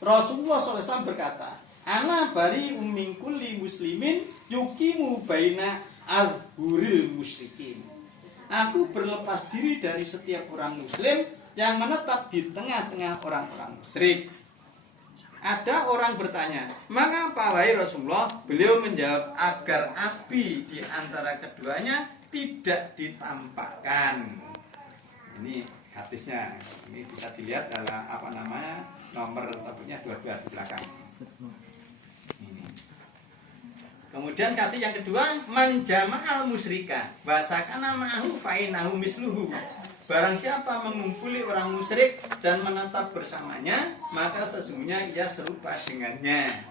Rasulullah SAW berkata, ana bari min kulli muslimin yukimu baina azhuril musyrikin. Aku berlepas diri dari setiap orang muslim yang menetap di tengah-tengah orang-orang musyrik. Ada orang bertanya, mengapa wahai Rasulullah? Beliau menjawab, agar api di antara keduanya tidak ditampakkan. Ini hadisnya, ini bisa dilihat dalam nomor tabelnya 22 di belakang. Ini. Kemudian kata yang kedua, manjama'al musyrika wasakana ma'ahu fa'inahu misluhu. Barang siapa mengumpuli orang musyrik dan menetap bersamanya, maka sesungguhnya ia serupa dengannya.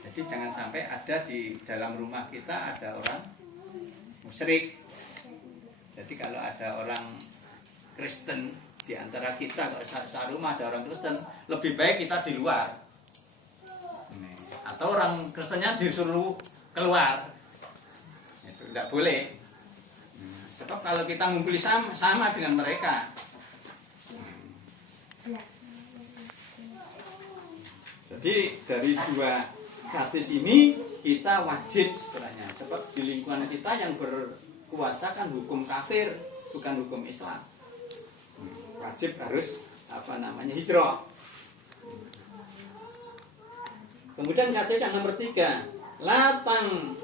Jadi jangan sampai ada di dalam rumah kita ada orang musyrik. Jadi kalau ada orang Kristen di antara kita, kalau rumah ada orang Kristen, lebih baik kita di luar. Atau orang Kristennya disuruh keluar, itu tidak boleh. Sebab kalau kita ngumpuli sama dengan mereka. Jadi dari dua hadis ini kita wajib sebenarnya, sebab di lingkungan kita yang berkuasa kan hukum kafir, bukan hukum Islam. Wajib harus hijrah. Kemudian hadis yang nomor 3, latang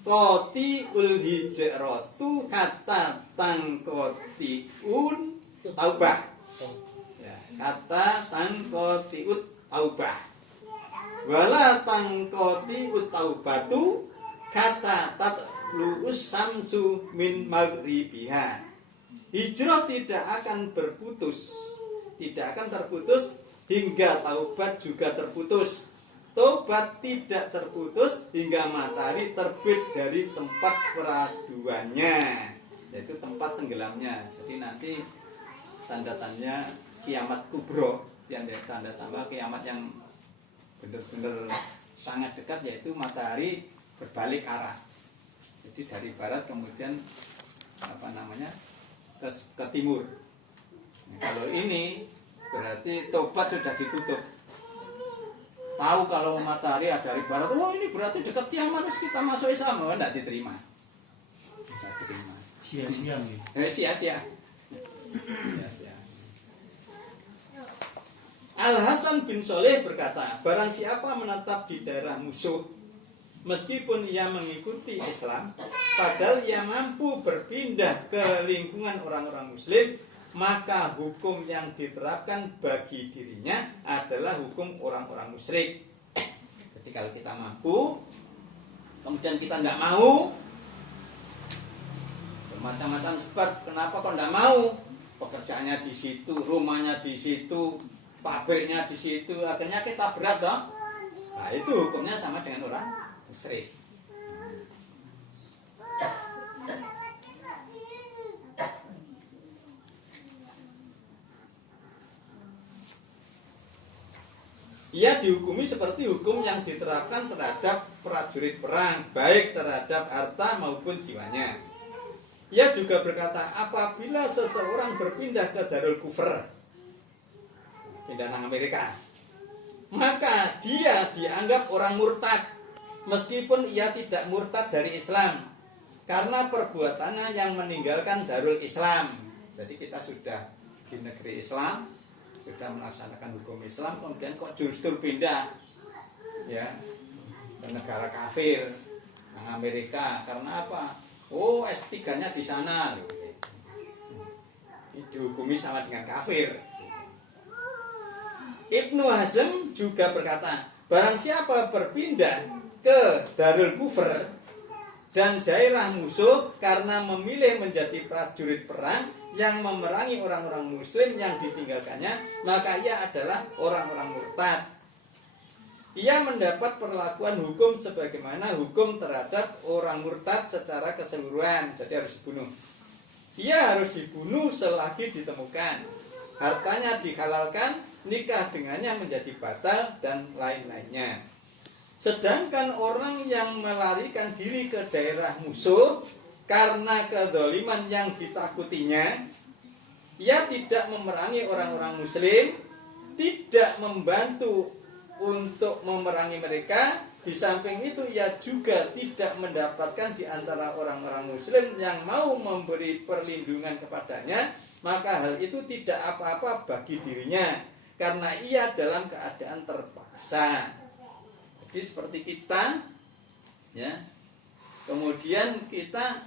koti ul hijratu kata tangkoti un taubah. Ya, kata tangkoti ut taubah. Wala tangkoti ut taubatu kata tatluus samsu min maghribiha. Hijrah tidak akan berputus, tidak akan terputus hingga taubat juga terputus. Tobat tidak terputus hingga matahari terbit dari tempat peraduannya, yaitu tempat tenggelamnya. Jadi nanti tanda-tandanya kiamat kubro, tanda-tanda kiamat yang benar-benar sangat dekat, yaitu matahari berbalik arah. Jadi dari barat kemudian terus ke timur. Kalau ini berarti tobat sudah ditutup. Tahu kalau matahari ada dari barat, oh ini berarti dekat kiamat, harus kita masuk Islam, tidak diterima. Tidak diterima. Sia-sia nih. Sia-sia. Al Hasan bin Soleh berkata, barang siapa menetap di daerah musuh, meskipun ia mengikuti Islam, padahal ia mampu berpindah ke lingkungan orang-orang Muslim, maka hukum yang diterapkan bagi dirinya adalah hukum orang-orang musyrik. Jadi kalau kita mampu, kemudian kita tidak mau, bermacam-macam sebab kenapa kok tidak mau? Pekerjaannya di situ, rumahnya di situ, pabriknya di situ, akhirnya kita berat dong. Nah itu hukumnya sama dengan orang musyrik. Ia dihukumi seperti hukum yang diterapkan terhadap prajurit perang, baik terhadap harta maupun jiwanya. Ia juga berkata, apabila seseorang berpindah ke Darul Kufr, pindah ke Amerika, maka dia dianggap orang murtad, meskipun ia tidak murtad dari Islam, karena perbuatannya yang meninggalkan Darul Islam. Jadi kita sudah di negeri Islam, sudah melaksanakan hukum Islam, kemudian kok justru pindah ya ke negara kafir, ke Amerika, karena apa? Oh S3-nya di sana, ini dihukumi sama dengan kafir. Ibnu Hazm juga berkata, barang siapa berpindah ke Darul Kufr dan daerah musuh karena memilih menjadi prajurit perang yang memerangi orang-orang muslim yang ditinggalkannya, maka ia adalah orang-orang murtad. Ia mendapat perlakuan hukum sebagaimana hukum terhadap orang murtad secara keseluruhan, jadi harus dibunuh. Ia harus dibunuh selagi ditemukan, hartanya dihalalkan, nikah dengannya menjadi batal, dan lain-lainnya. Sedangkan orang yang melarikan diri ke daerah musuh karena kezaliman yang ditakutinya, ia tidak memerangi orang-orang muslim, tidak membantu untuk memerangi mereka. Di samping itu ia juga tidak mendapatkan di antara orang-orang muslim yang mau memberi perlindungan kepadanya, maka hal itu tidak apa-apa bagi dirinya karena ia dalam keadaan terpaksa. Jadi seperti kita, ya, kemudian kita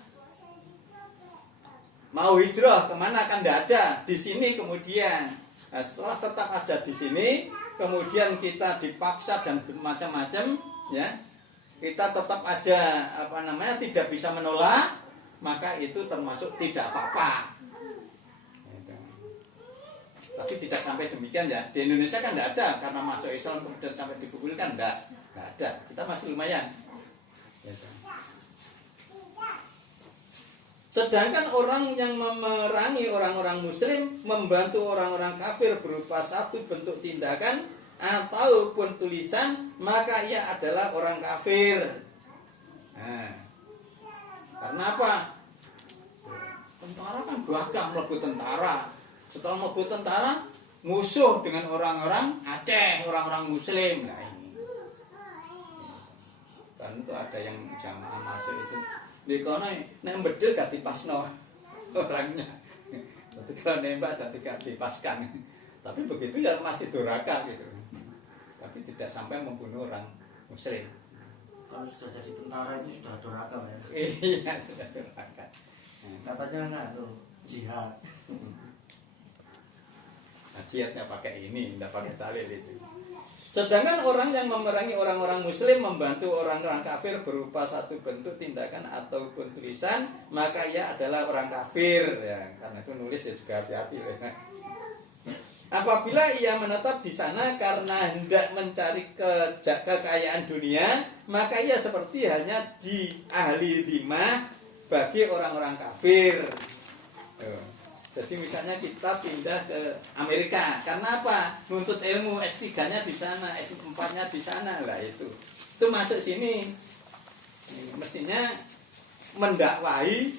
mau hijrah kemana kan tidak ada di sini, kemudian nah, setelah tetap ada di sini, kemudian kita dipaksa dan macam-macam, ya, kita tetap aja tidak bisa menolak, maka itu termasuk tidak apa-apa. Tapi tidak sampai demikian ya. Di Indonesia kan tidak ada, karena masuk Islam kemudian sampai dipukul kan tidak ada. Kita masih lumayan. Sedangkan orang yang memerangi orang-orang muslim, membantu orang-orang kafir berupa satu bentuk tindakan ataupun tulisan, maka ia adalah orang kafir. Nah, karena apa? Tentara kan gagah mlebu tentara. Setelah mlebu tentara, musuh dengan orang-orang Aceh, orang-orang muslim. Nah ini. Kan itu ada yang jamaah masuk itu. Di kono nek bedil gak dipasno orangnya. Berarti kalau nembak gak dipaskan. Tapi begitu ya masih duraka gitu. Tapi tidak sampai membunuh orang muslim. Kalau sudah jadi tentara itu sudah duraka ya. Iya, sudah duraka. Katanya jihad. Nah, jihadnya pakai ini, tidak pakai talil itu. Sedangkan orang yang memerangi orang-orang muslim, membantu orang-orang kafir berupa satu bentuk tindakan ataupun tulisan, maka ia adalah orang kafir. Ya, karena itu nulis ya juga hati-hati. Ya. Apabila ia menetap di sana karena hendak mencari kekayaan dunia, maka ia seperti halnya di ahli dhimah bagi orang-orang kafir. Jadi misalnya kita pindah ke Amerika, karena apa? Nuntut ilmu, S3-nya di sana, S4-nya di sana, lah itu masuk sini. Mestinya mendakwahi,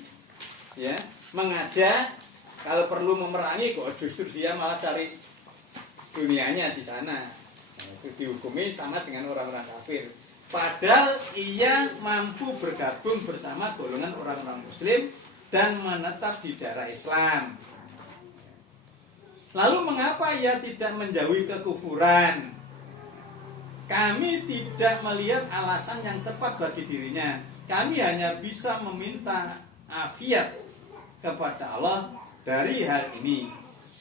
ya, mengajak, kalau perlu memerangi, kok justru dia malah cari dunianya di sana. Nah, itu dihukumi sama dengan orang-orang kafir. Padahal ia mampu bergabung bersama golongan orang-orang muslim dan menetap di daerah Islam. Lalu mengapa ia tidak menjauhi kekufuran? Kami tidak melihat alasan yang tepat bagi dirinya. Kami hanya bisa meminta afiat kepada Allah dari hal ini.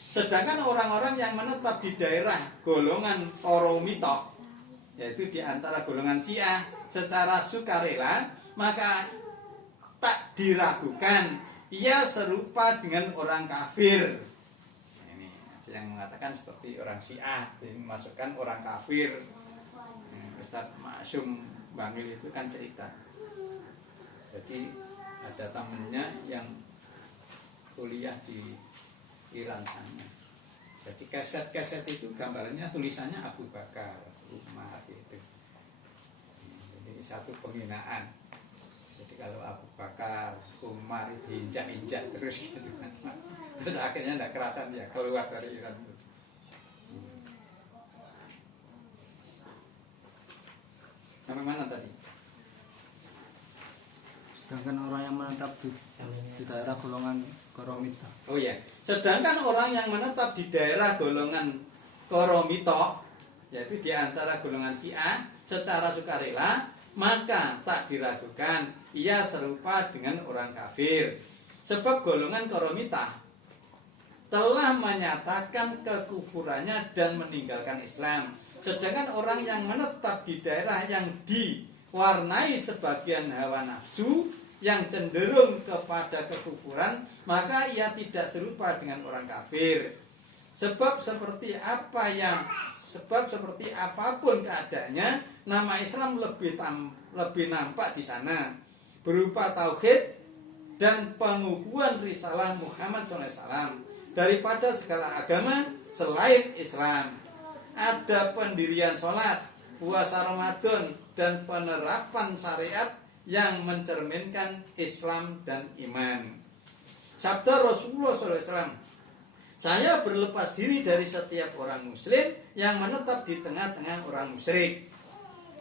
Sedangkan orang-orang yang menetap di daerah golongan Qoromito, yaitu di antara golongan Syiah, secara sukarela, maka tak diragukan ia serupa dengan orang kafir. Ini ada yang mengatakan seperti orang Syiah, dimasukkan orang kafir. Ustaz Maksum Bangil itu kan cerita. Jadi ada temannya yang kuliah di Iran sana. Jadi keset-keset itu gambarnya tulisannya Abu Bakar, Umar gitu. Jadi satu penghinaan. Jadi kalau Abu Bakar, Umar diinjak-injak terus gitu kan. Terus akhirnya tidak kerasan dia keluar dari Iran itu. Sampai mana tadi? Sedangkan orang yang menetap di daerah golongan Qoromito. Oh ya, sedangkan orang yang menetap di daerah golongan Qoromito, yaitu di antara golongan Syiah, secara sukarela, maka tak diragukan ia serupa dengan orang kafir. Sebab golongan Qoromita telah menyatakan kekufurannya dan meninggalkan Islam. Sedangkan orang yang menetap di daerah yang diwarnai sebagian hawa nafsu yang cenderung kepada kekufuran, maka ia tidak serupa dengan orang kafir. Sebab seperti apapun keadaannya, nama Islam lebih nampak di sana, berupa tauhid dan pengukuhan risalah Muhammad SAW daripada segala agama selain Islam. Ada pendirian sholat, puasa Ramadan, dan penerapan syariat yang mencerminkan Islam dan iman. Sabda Rasulullah SAW, Saya berlepas diri dari setiap orang muslim yang menetap di tengah-tengah orang musyrik.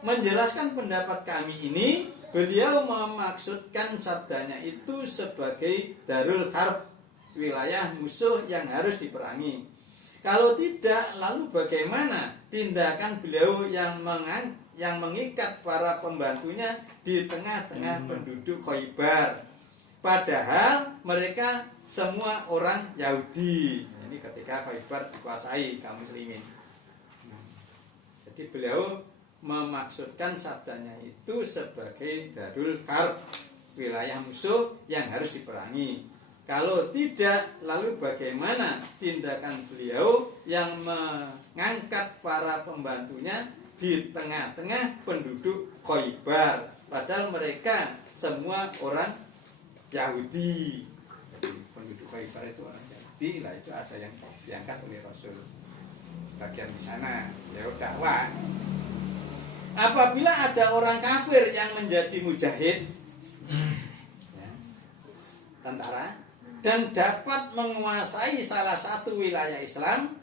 Menjelaskan pendapat kami ini, beliau memaksudkan sabdanya itu sebagai darul harb, wilayah musuh yang harus diperangi. Kalau tidak, lalu bagaimana tindakan beliau yang mengikat para pembantunya di tengah-tengah penduduk Khaybar? Padahal mereka semua orang Yahudi. Ini ketika Khaybar dikuasai kaum muslimin. Jadi beliau memaksudkan sabdanya itu sebagai darul harb, wilayah musuh yang harus diperangi. Kalau tidak, lalu bagaimana tindakan beliau yang mengangkat para pembantunya di tengah-tengah penduduk Khaybar? Padahal mereka semua orang Yahudi. Jadi penduduk Khaybar itu orang Yahudi, lah itu ada yang diangkat oleh Rasul sebagian di sana. Ya dakwah. Apabila ada orang kafir yang menjadi mujahid, ya, tentara, dan dapat menguasai salah satu wilayah Islam,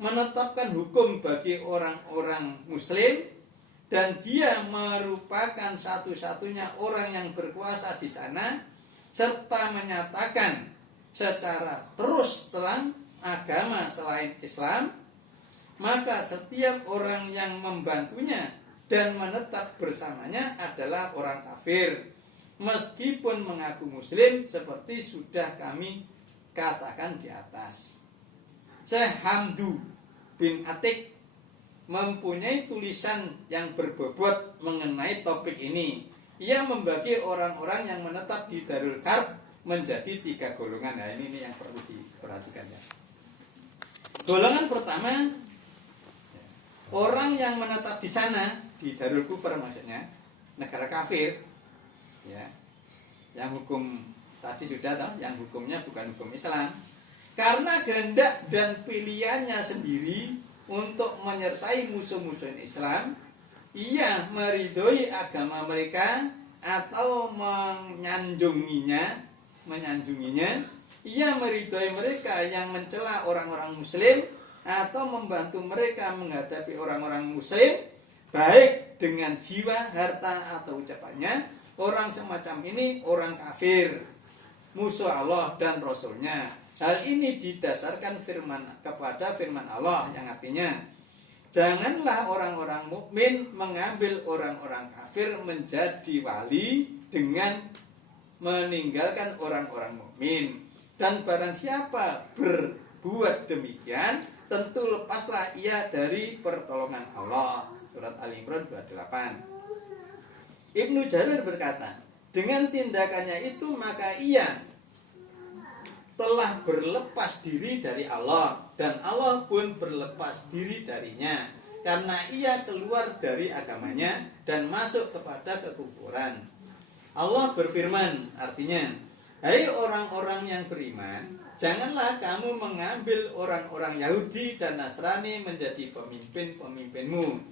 menetapkan hukum bagi orang-orang muslim, dan dia merupakan satu-satunya orang yang berkuasa di sana, serta menyatakan secara terus terang agama selain Islam, maka setiap orang yang membantunya dan menetap bersamanya adalah orang kafir, meskipun mengaku muslim seperti sudah kami katakan di atas. Syekh Hamdu bin Atik mempunyai tulisan yang berbobot mengenai topik ini. Ia membagi orang-orang yang menetap di Darul Harb menjadi 3 golongan. Nah, ini yang perlu diperhatikan ya. Golongan pertama, orang yang menetap di sana, di Darul Kufur maksudnya, negara kafir, ya, yang hukum tadi sudah tahu, yang hukumnya bukan hukum Islam, karena kehendak dan pilihannya sendiri untuk menyertai musuh-musuh Islam, ia meridhoi agama mereka atau menyanjunginya. Ia meridhoi mereka yang mencela orang-orang muslim atau membantu mereka menghadapi orang-orang muslim, baik dengan jiwa, harta, atau ucapannya. Orang semacam ini orang kafir, musuh Allah dan Rasulnya. Hal ini didasarkan kepada firman Allah yang artinya, janganlah orang-orang mukmin mengambil orang-orang kafir menjadi wali dengan meninggalkan orang-orang mukmin. Dan barang siapa berbuat demikian, tentu lepaslah ia dari pertolongan Allah. Surat Al-Imran 28. Ibnu Jarir berkata, dengan tindakannya itu maka ia telah berlepas diri dari Allah, dan Allah pun berlepas diri darinya, karena ia keluar dari agamanya dan masuk kepada kekufuran. Allah berfirman, artinya, hai orang-orang yang beriman, janganlah kamu mengambil orang-orang Yahudi dan Nasrani menjadi pemimpin-pemimpinmu.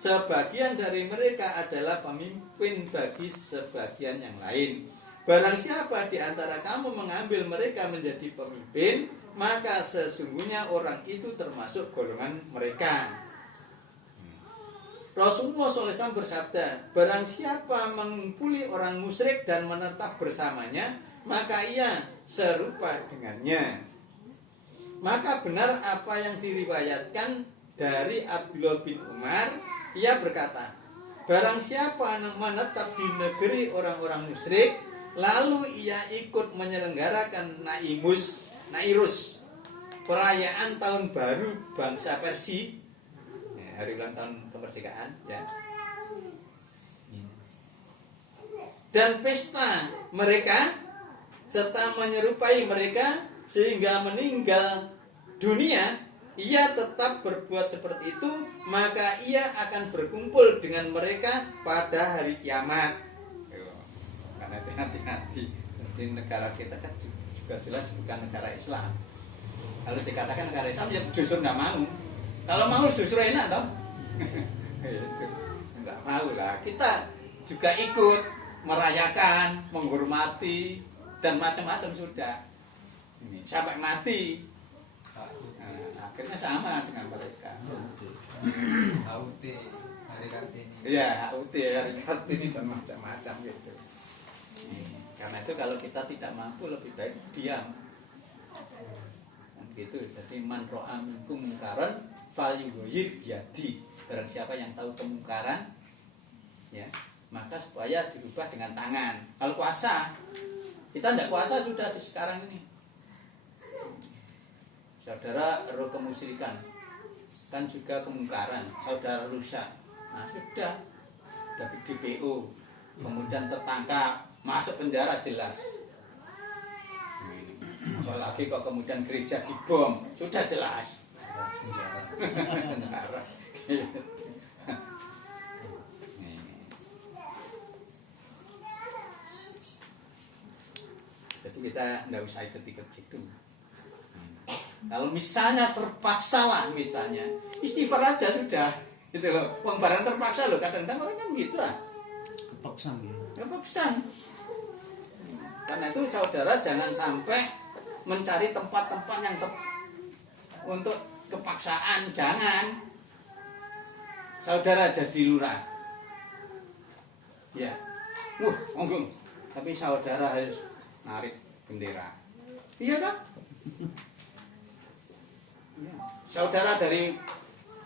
Sebagian dari mereka adalah pemimpin bagi sebagian yang lain. Barang siapa di antara kamu mengambil mereka menjadi pemimpin, maka sesungguhnya orang itu termasuk golongan mereka. Rasulullah SAW bersabda, barang siapa mengumpuli orang musyrik dan menetap bersamanya, maka ia serupa dengannya. Maka benar apa yang diriwayatkan dari Abdullah bin Umar. Ia berkata, barang siapa menetap di negeri orang-orang musyrik, lalu ia ikut menyelenggarakan Nairus, perayaan tahun baru bangsa Persia, hari ulang tahun kemerdekaan, ya, dan pesta mereka, serta menyerupai mereka sehingga meninggal dunia, ia tetap berbuat seperti itu, maka ia akan berkumpul dengan mereka pada hari kiamat. Karena hati-hati, di negara kita kan juga jelas bukan negara Islam. Kalau dikatakan negara Islam, ya justru nggak mau. Kalau mau justru enak, toh? Itu nggak mau lah. Kita juga ikut merayakan, menghormati, dan macam-macam sudah. Ini sampai mati. akhirnya sama dengan mereka. HUT Hari Kartini. Iya, HUT Hari Kartini dan macam-macam gitu. Karena itu kalau kita tidak mampu lebih baik diam. Kan gitu. Jadi man ro'a minkum mungkaran falyughayyir biyadi. Barang siapa yang tahu kemungkaran, ya, maka supaya dirubah dengan tangan. Kalau puasa, kita tidak puasa sudah di sekarang ini. Saudara roh kemusyrikan, kan juga kemungkaran. Saudara rusak, nah sudah DPO, kemudian tertangkap, masuk penjara jelas. Soal lagi kok kemudian gereja dibom, sudah jelas. Penjara. Jadi kita tidak usah ikut-ikut gitu. Kalau misalnya terpaksa lah, misalnya istighfar aja sudah, gitu loh. Uang barang terpaksa loh, kadang-kadang orang kan gitu ah. Kepaksa gitu. Kepaksa. Karena itu saudara jangan sampai mencari tempat-tempat yang untuk kepaksaan, jangan. Saudara jadi lurah, ya, onggung. Tapi saudara harus narik bendera, iya kan? Ya. Saudara dari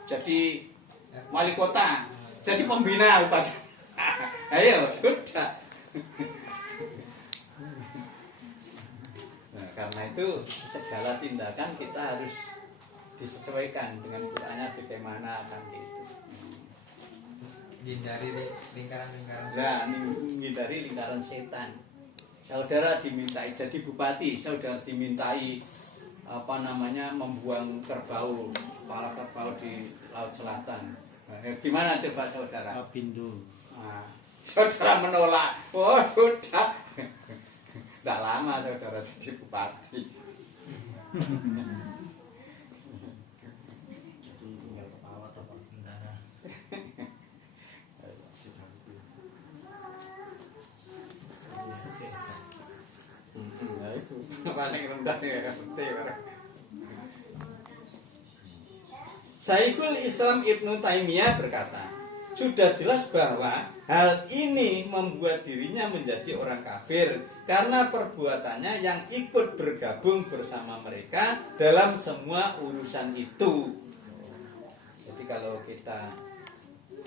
jadi wali kota, jadi pembina upacara. Ayo, sudah. Nah, karena itu segala tindakan kita harus disesuaikan dengan Qur'annya bagaimana kan gitu. Hindari lingkaran-lingkaran. Nah, menghindari lingkaran setan. Saudara dimintai jadi bupati, saudara dimintai membuang kerbau, para kerbau di Laut Selatan. Nah, gimana coba saudara? Apindo. Nah, saudara menolak. Oh, sudah. Tidak lama saudara jadi bupati. Paling rendah ya, Syekhul Islam Ibnu Taimiyah berkata, sudah jelas bahwa hal ini membuat dirinya menjadi orang kafir karena perbuatannya yang ikut bergabung bersama mereka dalam semua urusan itu. Jadi kalau kita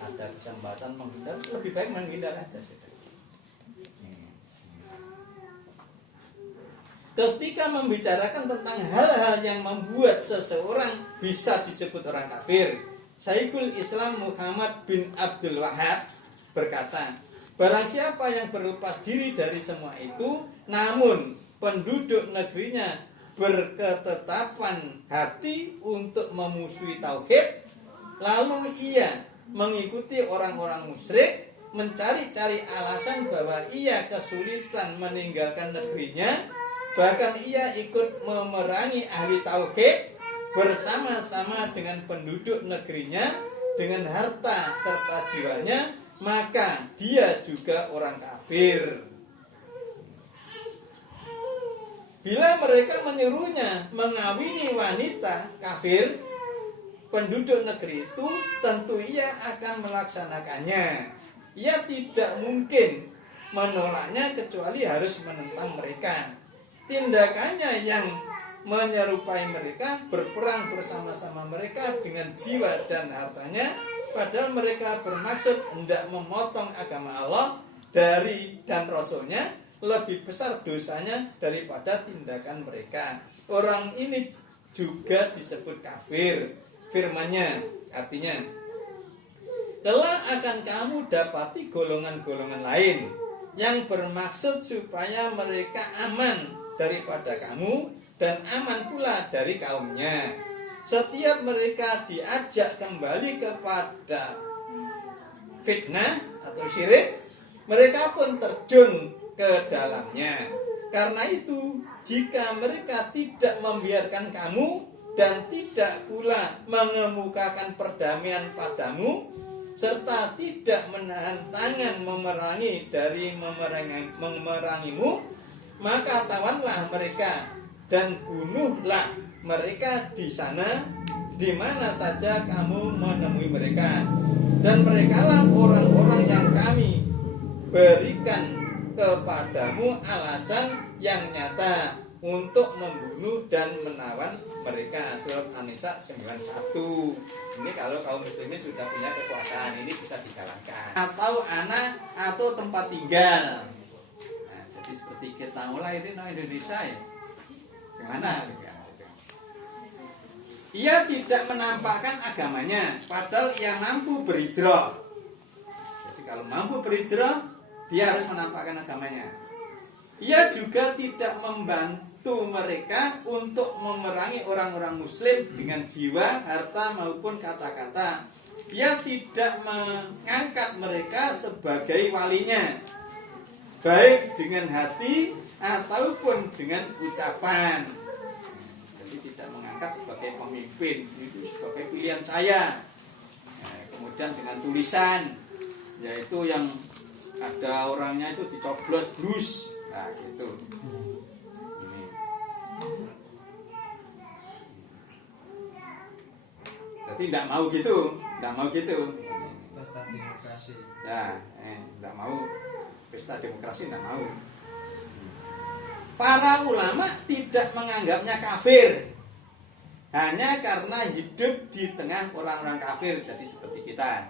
ada kesempatan menghindar, lebih baik menghindar aja sudah. Ketika membicarakan tentang hal-hal yang membuat seseorang bisa disebut orang kafir, Syekhul Islam Muhammad bin Abdul Wahab berkata, barang siapa yang berlepas diri dari semua itu, namun penduduk negerinya berketetapan hati untuk memusuhi tauhid, lalu ia mengikuti orang-orang musyrik, mencari-cari alasan bahwa ia kesulitan meninggalkan negerinya, bahkan ia ikut memerangi ahli tauhid bersama-sama dengan penduduk negerinya dengan harta serta jiwanya, maka dia juga orang kafir. Bila mereka menyuruhnya mengawini wanita kafir penduduk negeri itu, tentu ia akan melaksanakannya. Ia tidak mungkin menolaknya kecuali harus menentang mereka. Tindakannya yang menyerupai mereka, berperang bersama-sama mereka dengan jiwa dan hartanya, padahal mereka bermaksud hendak memotong agama Allah dari dan Rasulnya, lebih besar dosanya daripada tindakan mereka. Orang ini juga disebut kafir. Firman-Nya artinya, telah akan kamu dapati golongan-golongan lain yang bermaksud supaya mereka aman daripada kamu dan aman pula dari kaumnya. Setiap mereka diajak kembali kepada fitnah atau syirik, mereka pun terjun ke dalamnya. Karena itu, jika mereka tidak membiarkan kamu dan tidak pula mengemukakan perdamaian padamu, serta tidak menahan tangan memerangi dari memerangimu, maka tawanlah mereka dan bunuhlah mereka di sana di mana saja kamu menemui mereka, dan merekalah orang-orang yang kami berikan kepadamu alasan yang nyata untuk membunuh dan menawan mereka. Surat An-Nisa 91. Ini kalau kaum muslimin sudah punya kekuasaan, ini bisa dijalankan. Atau anak atau tempat tinggal. Nah, jadi seperti kita mulai ini Indonesia ya. Gimana? Ia tidak menampakkan agamanya, padahal ia mampu berhijrah. Jadi kalau mampu berhijrah, dia harus menampakkan agamanya. Ia juga tidak membantu mereka untuk memerangi orang-orang muslim dengan jiwa, harta maupun kata-kata. Ia tidak mengangkat mereka sebagai walinya, baik dengan hati ataupun dengan ucapan. Jadi tidak mengangkat sebagai pemimpin, itu sebagai pilihan saya. Nah, kemudian dengan tulisan, yaitu yang ada orangnya itu dicoblos blus. Nah, gitu. Ini. Jadi tidak mau gitu, Pesta demokrasi. Ya, tidak mau pesta demokrasi, tidak mau. Para ulama tidak menganggapnya kafir, hanya karena hidup di tengah orang-orang kafir, jadi seperti kita.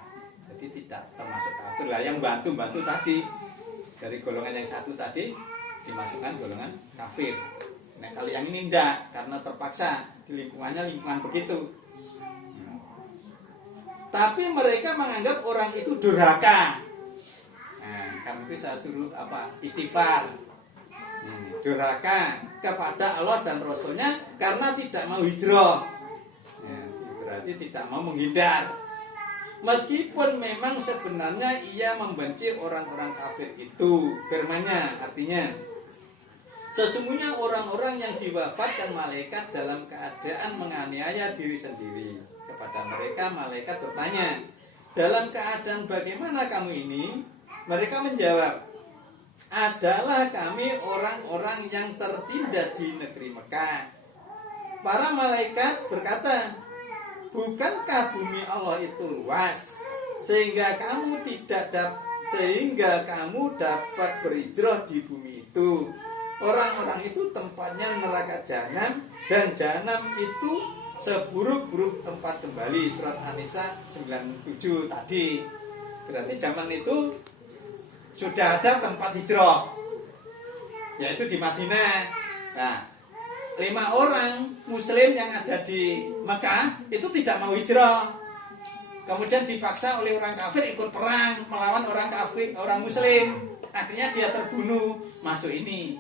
Jadi tidak termasuk kafir lah. Yang bantu tadi dari golongan yang satu tadi dimasukkan golongan kafir. Nah, kalau yang ini enggak, karena terpaksa di lingkungannya lingkungan begitu. Tapi mereka menganggap orang itu durhaka. Nah, kami bisa suruh istighfar. Durhaka kepada Allah dan Rasulnya karena tidak mau hijrah. Berarti tidak mau menghindar. Meskipun memang sebenarnya ia membenci orang-orang kafir itu. Firman-Nya artinya, sesungguhnya orang-orang yang diwafatkan malaikat dalam keadaan menganiaya diri sendiri. Kepada mereka malaikat bertanya, dalam keadaan bagaimana kamu ini? Mereka menjawab, adalah kami orang-orang yang tertindas di negeri Mekah. Para malaikat berkata, bukankah bumi Allah itu luas sehingga kamu dapat berhijrah di bumi itu? Orang-orang itu tempatnya neraka jahanam, dan jahanam itu seburuk-buruk tempat kembali. Surat An-Nisa 97 tadi. Berarti zaman itu sudah ada tempat hijrah, yaitu di Madinah. Nah, 5 orang muslim yang ada di Mekah itu tidak mau hijrah. Kemudian dipaksa oleh orang kafir ikut perang melawan orang kafir, orang muslim. Akhirnya dia terbunuh. Masuk ini